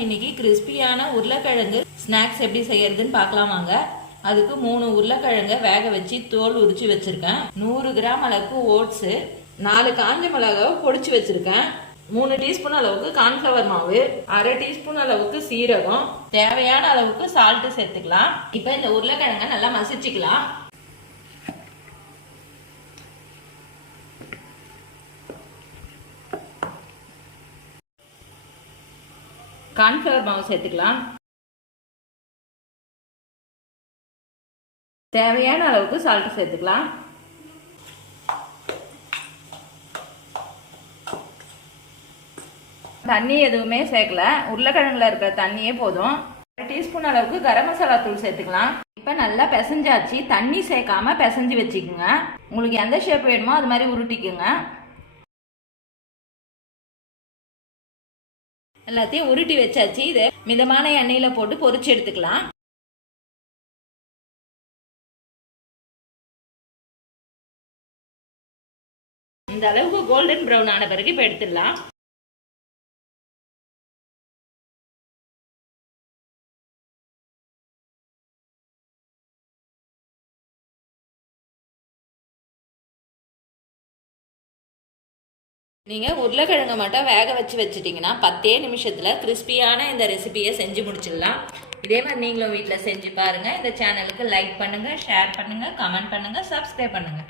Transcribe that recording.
இன்னைக்கு கிறிஸ்பியான உருளைக்கிழங்கு ஸ்நாக்ஸ் எப்படி செய்யறதுன்னு பார்க்கலாமாங்க அதுக்கு மூணு உருளைக்கிழங்க வேக வச்சு தோல் உரிச்சு வச்சிருக்கேன். நூறு கிராம் அளவுக்கு ஓட்ஸு நாலு காஞ்ச மிளகாவை பொடிச்சு வச்சிருக்கேன். மூணு டீஸ்பூன் அளவுக்கு கார்ன்ஃபிளவர் மாவு அரை டீஸ்பூன் அளவுக்கு சீரகம் தேவையான அளவுக்கு சால்ட்டு சேர்த்துக்கலாம். இப்போ இந்த உருளைக்கிழங்க நல்லா மசிச்சுக்கலாம். கார்ன்ஃப்ளவர் மாவு சேர்த்துக்கலாம். தேவையான அளவுக்கு சால்ட் சேர்த்துக்கலாம். தண்ணி எதுவுமே சேர்க்கல. உருளைக்கிழங்குல இருக்கிற தண்ணியே போதும். டீஸ்பூன் அளவுக்கு கரம் மசாலா தூள் சேர்த்துக்கலாம். இப்போ நல்லா பிசைஞ்சாச்சு. தண்ணி சேர்க்காம பிசைஞ்சு வச்சுக்கோங்க. உங்களுக்கு எந்த ஷேப் வேணுமோ அது மாதிரி உருட்டிக்குங்க. எல்லாத்தையும் உருட்டி வச்சாச்சு. இதை மிதமான எண்ணெயில போட்டு பொரிச்சு எடுத்துக்கலாம். இந்த அளவுக்கு கோல்டன் ப்ரௌன் ஆன பிறகு இப்போ எடுத்துடலாம். நீங்கள் உருளைக்கிழங்கு மட்டும் வேக வச்சு வச்சுட்டிங்கன்னா பத்தே நிமிஷத்தில் கிறிஸ்பியான இந்த ரெசிபியை செஞ்சு முடிச்சிடலாம். இதே மாதிரி நீங்களும் வீட்டில் செஞ்சு பாருங்கள் இந்த சேனலுக்கு லைக் பண்ணுங்கள் ஷேர் பண்ணுங்கள் கமெண்ட் பண்ணுங்கள் சப்ஸ்கிரைப் பண்ணுங்கள்